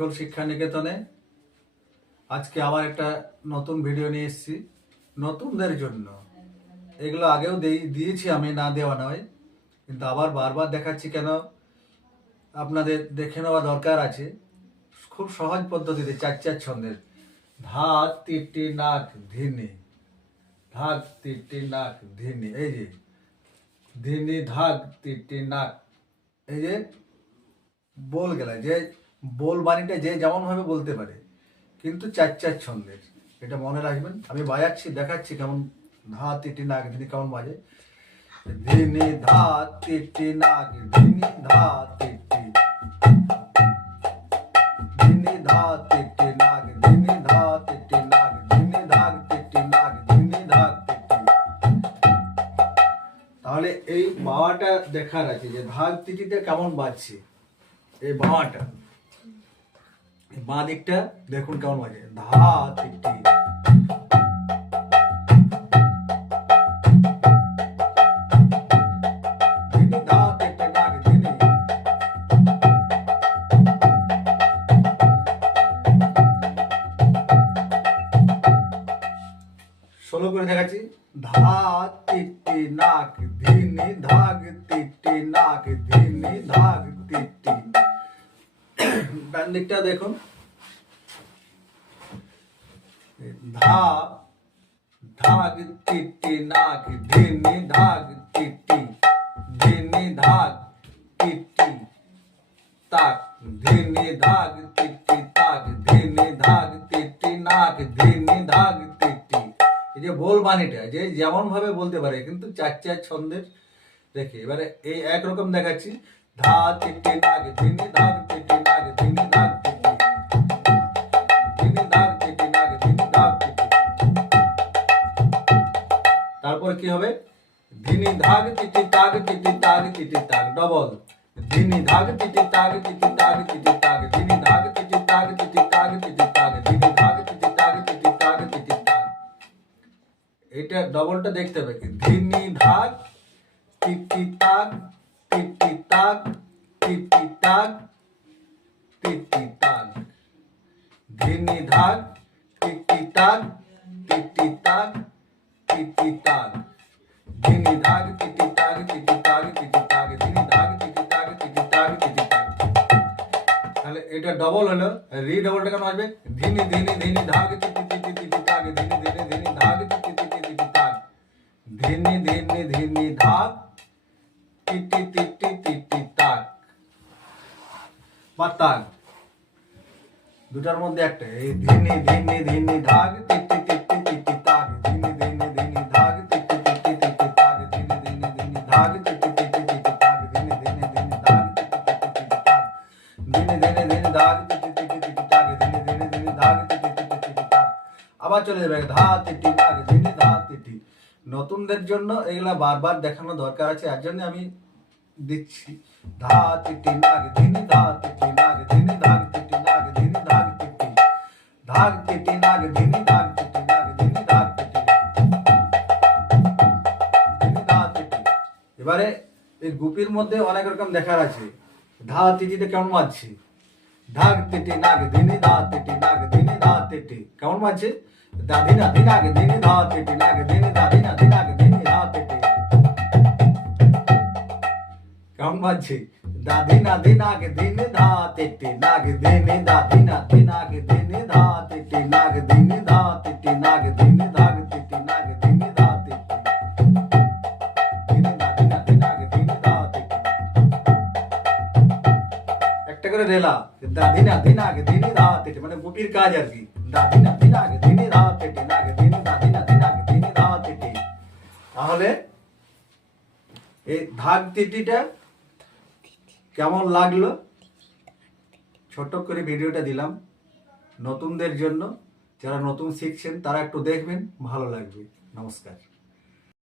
শিকল শিক্ষা নিকেতনে আজকে আবার একটা নতুন ভিডিও নিয়ে এসেছি নতুনদের জন্য। এগুলো আগেও দিয়েছি আমি, না দেওয়া নয়, কিন্তু আবার বারবার দেখাচ্ছি কেন আপনাদের দেখে নেওয়া দরকার আছে। খুব সহজ পদ্ধতিতে চার চার ছন্দের ধাক তিটি নাক ধিনি, ধাক তিটি নাক ধিনি, এই যে ধিনি ধাক তিটি নাক, এই যে বল গেলা, যে বল বাণীটা যে যেমন ভাবে বলতে পারে, কিন্তু চার চার ছন্দের, এটা মনে রাখবেন। আমি বাজাচ্ছি, দেখাচ্ছি কেমন ধা তিটি নাক ধিনি কেমন বাজে। ধিনি ধা তিটি নাক ধিনি ধা তিটি, ধিনি ধা তিটি নাক ধিনি ধা তিটি নাক ধিনি ধাক তিটি নাক ধিনি ধাক তিটি। তাহলে এই বাওয়াটা দেখার আছে যে ধাক তিটিটা কেমন বাজছে। এই বাওয়াটা, বাঁ দিকটা দেখুন কেমন বাজে, ধা তিটি, ধিনি ধা তিটি নাক ধিনি। ষোলো করে দেখাচ্ছি, ধা তিটি নাক ধিনি ধাগ তিটি নাক ধিনি ধাগ তিটি। ডান দিকটা দেখুন, ধা ধাগ তিটি নাক ধিনি ধাগ তিটি, ধিনি ধাগ তিটি তাক, ধিনি ধাগ তিটি তাক, ধিনি ধাগ তিটি নাক ধিনি ধাগ তিটি। এই যে বল বাণীটা যে যেমন ভাবে বলতে পারে, কিন্তু চার চার ছন্দের দেখে। এবারে এই একরকম দেখাচ্ছি, ধা তিটি নাক ধিনি ধাগ তিটি নাক ধিনি ধাগ তিটি, ধিনি ধাগ তিটি নাক ধিনি ধাগ তিটি। তারপর কি হবে, ধিনি ধাগ তিটি তাগ তিটি তাগ তিটি তাগ, ডবল, ধিনি ধাগ তিটি তাগ তিটি তাগ তিটি তাগ, ধিনি ধাগ তিটি তাগ তিটি তাগ তিটি তাগ, ধিনি ধাগ তিটি তাগ তিটি তাগ তিটি তাগ। এটা ডবলটা দেখতে হবে কি, ধিনি ধাগ তিটি তাগ তিটি তাগ তিটি তাগ তিটি তাগ, ধিনি ধাগ তিটি তাগ তিটি তাগ তিটি তাগ, ধিনি ধাগ তিটি তাগ তিটি তাগ তিটি তাগ, ধিনি ধাগ তিটি তাগ তিটি তাগ তিটি তাগ। তাহলে এটা ডবল হলো, রি ডবলটা কেন আসবে, ধিনি ধিনি ধিনি ধাগ তিটি তিটি তিটি তাগ, ধিনি ধিনি ধিনি ধাগ তিটি তিটি তিটি তাগ, ধিনি ধিনি ধিনি ধাগ তিটি তিটি তিটি তাগ বা তাগ, দুটার মধ্যে একটা। এই ধিনি ধিনি ধিনি ধাগ তিটি তিটি তিটি তাগ, ধিনি ধিনি ধিনি ধাগ তিটি তিটি তিটি তাগ, ধিনি ধিনি ধিনি ধাগ তিটি তিটি তিটি তাগ, ধিনি ধিনি ধিনি ধাগ তিটি তিটি তিটি তাগ, ধিনি ধিনি ধিনি ধাগ তিটি তিটি তিটি তাগ, ধিনি ধিনি ধিনি ধাগ তিটি তিটি তিটি তাগ। আবার চলে যাবে ধা তিটি নাগ ধিনি ধা তিটি। নতুনদের জন্য এগুলা বারবার দেখানো দরকার আছে, এর জন্য আমি দিচ্ছি, ধা তিটি নাগ ধিনি ধা তিটি নাগ ধিনি ধাগ তিটি নাগ ধিনি ধাগ তিটি, ধাগ তিটি নাগ ধিনি ধাগ তিটি নাগ ধিনি ধাগ তিটি, ধিনি ধা তিটি। এবারে এই গুপির মধ্যে অনেক রকম দেখার আছে। ধা তিটিতে কেমন বাজছে, ধাগ তিটি নাগ ধিনি ধা তিটি নাগ ধিনি ধা তিটি, কেমন বাজছে, দাধিনা ধিনাগ ধিনি ধা তিটি নাগ ধিনি দাধিনা ধিনাগ ধিনি ধা তিটি, কেমন বাজছে, দাধিনা ধিনাগ ধিনি ধা তিটি নাগ ধিনি দাধিনা ধিনাগ ধিনি ধা তিটি নাগ ধিনি ধা তিটি নাগ ধিনি ধাগ তিটি নাগ ধিনি ধা তিটি, ধিনি দাধিনা ধিনাগ ধিনি ধা তিটি। একটা করে রেলা, দাধিনা ধিনাগ ধিনি ধা তিটি, মানে গুপির কাজ আর কি, দাধিনা ধিনাগ ধিনি ধা তিটি নাগ ধিনি দাধিনা ধিনাগ ধিনি ধা তিটি। তাহলে এই ধাগ তিটিটা কেমন লাগলো, ছোট করে ভিডিওটা দিলাম নতুনদের জন্য। যারা নতুন শিখছেন তারা একটু দেখবেন, ভালো লাগবে। নমস্কার।